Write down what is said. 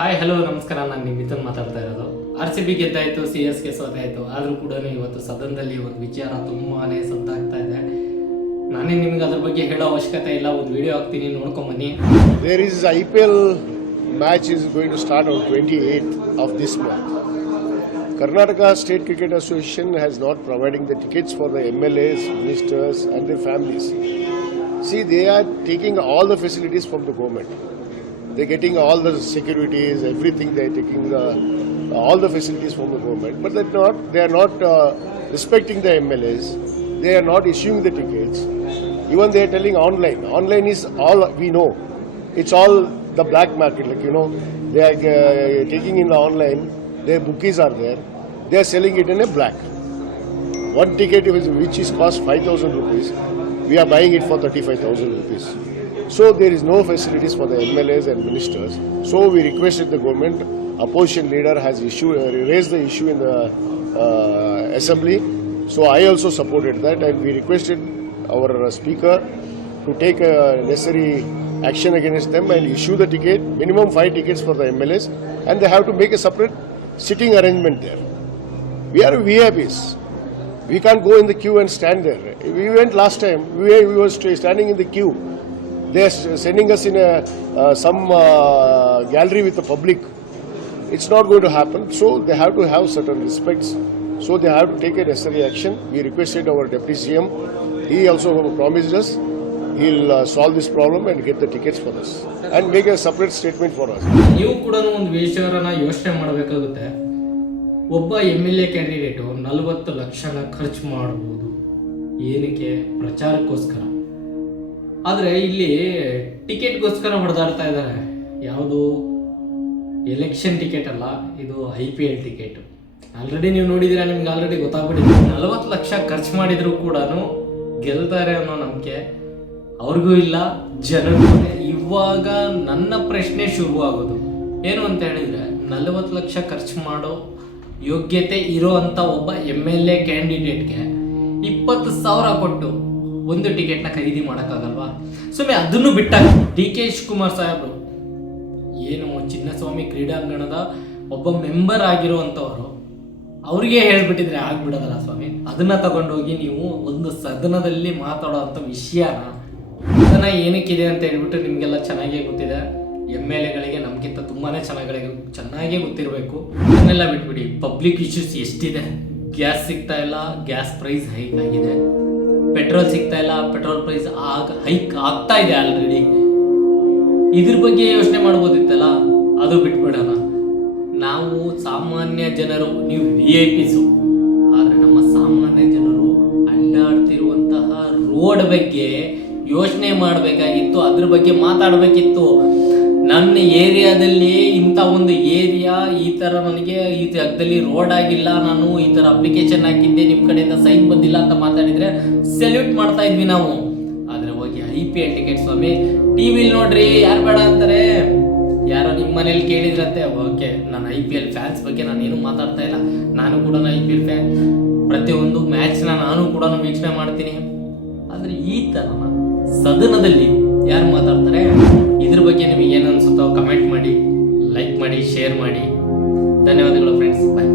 Hi hello ನಮಸ್ಕಾರ. ನಾನು ನಿಮ್ಮ ಮಿಥುನ್ ಮಾತಾಡ್ತಾ ಇರೋದು. RCB ಗೆದ್ದಾಯಿತು, CSK ಸೋತಾಯಿತು. ಆದರೂ ಕೂಡ ಇವತ್ತು ಸದನದಲ್ಲಿ ಒಂದು ವಿಚಾರ ತುಂಬಾ ಸದ್ದಾಗ್ತಾ ಇದೆ. ನಾನೇ ನಿಮ್ಗೆ ಅದ್ರ ಬಗ್ಗೆ ಹೇಳೋ ಅವಶ್ಯಕತೆ ಇಲ್ಲ, ಒಂದು ವಿಡಿಯೋ ಹಾಕ್ತೀನಿ, ನೋಡ್ಕೊಂಬನ್ನಿ. There is IPL match is going to start on 28th of this month. Karnataka State Cricket Association has not providing the tickets for the MLAs, ministers and their families. See, they are taking all the facilities from the government. They are getting all the securities, everything. They are taking all the facilities from the government, but they are not respecting the MLAs. They are not issuing the tickets. Even they are telling online. Online is all we know. It's all the black market. Like they are taking in the online. Their bookies are there. They are selling it in a black. One ticket which is cost 5,000 rupees, we are buying it for 35,000 rupees. So there is no facilities for the MLAs and ministers. So we requested the government. Opposition leader has raised the issue in the assembly. So I also supported that, and we requested our speaker to take necessary action against them and issue the ticket, minimum 5 tickets for the MLAs, and they have to make a separate sitting arrangement there. We are VIPs. We can't go in the queue and stand there. We went last time. We were standing in the queue. They are sending us in some gallery with the public. It's not going to happen. So they have to have certain respects. So they have to take a necessary action. We requested our Deputy CM. He also promised us he'll solve this problem and get the tickets for us and make a separate statement for us. ನೀವು ಕೂಡ ಒಂದು ವಿಷಯನ ಯೋಚನೆ ಮಾಡಬೇಕಾಗುತ್ತೆ. ಒಬ್ಬ MLA candidate 40 ಲಕ್ಷನ ಖರ್ಚು ಮಾಡಬಹುದು, ಏನಕ್ಕೆ? ಪ್ರಚಾರಕ್ಕೋಸ್ಕರ. ಆದರೆ ಇಲ್ಲಿ ಟಿಕೆಟ್ಗೋಸ್ಕರ ಹೊಡೆದಾಡ್ತಾ ಇದ್ದಾರೆ. ಯಾವುದು ಎಲೆಕ್ಷನ್ ಟಿಕೆಟ್ ಅಲ್ಲ, ಇದು IPL ಟಿಕೆಟ್. ಆಲ್ರೆಡಿ ನೀವು ನೋಡಿದ್ದೀರಾ, ನಿಮ್ಗೆ ಆಲ್ರೆಡಿ ಗೊತ್ತಾಗ್ಬಿಟ್ಟಿದೆ. 40 ಲಕ್ಷ ಖರ್ಚು ಮಾಡಿದ್ರು ಕೂಡ ಗೆಲ್ತಾರೆ ಅನ್ನೋ ನಂಬಿಕೆ ಅವ್ರಿಗೂ ಇಲ್ಲ, ಜನಗೂ. ಇವಾಗ ನನ್ನ ಪ್ರಶ್ನೆ ಶುರುವಾಗೋದು ಏನು ಅಂತ ಹೇಳಿದರೆ, 40 ಲಕ್ಷ ಖರ್ಚು ಮಾಡೋ ಯೋಗ್ಯತೆ ಇರೋ ಅಂಥ ಒಬ್ಬ MLA ಕ್ಯಾಂಡಿಡೇಟ್ಗೆ 20,000 ಕೊಟ್ಟು ಒಂದು ಟಿಕೆಟ್ನ ಖರೀದಿ ಮಾಡೋಕ್ಕಾಗಲ್ವಾ? ಸುಮ್ಮನೆ ಅದನ್ನು ಬಿಟ್ಟಾಗ DK ಶಿವಕುಮಾರ್ ಸಾಹೇಬರು ಏನು ಚಿನ್ನಸ್ವಾಮಿ ಕ್ರೀಡಾಂಗಣದ ಒಬ್ಬ ಮೆಂಬರ್ ಆಗಿರುವಂಥವ್ರು, ಅವ್ರಿಗೆ ಹೇಳ್ಬಿಟ್ಟಿದ್ರೆ ಆಗ್ಬಿಡೋದಲ್ಲ ಸ್ವಾಮಿ. ಅದನ್ನು ತಗೊಂಡೋಗಿ ನೀವು ಒಂದು ಸದನದಲ್ಲಿ ಮಾತಾಡೋ ಅಂಥ ವಿಷಯನ ಸದನ ಏನಕ್ಕಿದೆ ಅಂತ ಹೇಳ್ಬಿಟ್ಟು ನಿಮಗೆಲ್ಲ ಚೆನ್ನಾಗೇ ಗೊತ್ತಿದೆ. MLAಗಳಿಗೆ ನಮಗಿಂತ ತುಂಬಾ ಚೆನ್ನಾಗೇ ಗೊತ್ತಿರಬೇಕು. ಅದನ್ನೆಲ್ಲ ಬಿಟ್ಬಿಡಿ. ಪಬ್ಲಿಕ್ ಇಶ್ಯೂಸ್ ಎಷ್ಟಿದೆ. ಗ್ಯಾಸ್ ಸಿಗ್ತಾ ಇಲ್ಲ, ಗ್ಯಾಸ್ ಪ್ರೈಸ್ ಹೈಕ್ ಆಗಿದೆ. ಪೆಟ್ರೋಲ್ ಸಿಗ್ತಾ ಇಲ್ಲ, ಪೆಟ್ರೋಲ್ ಪ್ರೈಸ್ ಹೈಕ್ ಆಗ್ತಾ ಇದೆ ಆಲ್ರೆಡಿ. ಇದ್ರ ಬಗ್ಗೆ ಯೋಚನೆ ಮಾಡ್ಬೋದಿತ್ತಲ್ಲ, ಅದು ಬಿಟ್ಬಿಡೋಣ. ನಾವು ಸಾಮಾನ್ಯ ಜನರು, ನೀವು VIPs, ಆದರೆ ನಮ್ಮ ಸಾಮಾನ್ಯ ಜನರು ಅಡ್ಡಾಡ್ತಿರುವಂತಹ ರೋಡ್ ಬಗ್ಗೆ ಯೋಚನೆ ಮಾಡಬೇಕಾಗಿತ್ತು, ಅದ್ರ ಬಗ್ಗೆ ಮಾತಾಡಬೇಕಿತ್ತು. ನನ್ನ ಏರಿಯಾದಲ್ಲಿ ಇಂಥ ಒಂದು ಏರಿಯಾ ಈ ಥರ ನನಗೆ ಈ ಜಾಗದಲ್ಲಿ ರೋಡ್ ಆಗಿಲ್ಲ, ನಾನು ಈ ಥರ ಅಪ್ಲಿಕೇಶನ್ ಹಾಕಿದ್ದೆ, ನಿಮ್ಮ ಕಡೆಯಿಂದ ಸೈನ್ ಬಂದಿಲ್ಲ ಅಂತ ಮಾತಾಡಿದರೆ ಸೆಲ್ಯೂಟ್ ಮಾಡ್ತಾ ಇದ್ವಿ ನಾವು. ಆದರೆ ಹೋಗಿ IPL ಟಿಕೆಟ್ ಸ್ವಾಮಿ, TV ನೋಡ್ರಿ, ಯಾರು ಬೇಡ ಅಂತಾರೆ? ಯಾರೋ ನಿಮ್ಮ ಮನೇಲಿ ಕೇಳಿದ್ರಂತೆ. ಓಕೆ, ನಾನು IPL ಫ್ಯಾನ್ಸ್ ಬಗ್ಗೆ ನಾನು ಏನು ಮಾತಾಡ್ತಾ ಇಲ್ಲ. ನಾನು ಕೂಡ IPL ಫ್ಯಾನ್, ಪ್ರತಿಯೊಂದು ಮ್ಯಾಚ್ನ ನಾನು ಕೂಡ ವೀಕ್ಷಣೆ ಮಾಡ್ತೀನಿ. ಆದರೆ ಈ ಥರ ಸದನದಲ್ಲಿ ಯಾರು ಮಾತಾಡ್ತಾರೆ? ಇದ್ರ ಬಗ್ಗೆ ನಿಮಗೆ ಏನು ಅನ್ಸುತ್ತೋ ಕಮೆಂಟ್ ಮಾಡಿ, ಲೈಕ್ ಮಾಡಿ, ಶೇರ್ ಮಾಡಿ. ಧನ್ಯವಾದಗಳು ಫ್ರೆಂಡ್ಸ್, ಬಾಯ್.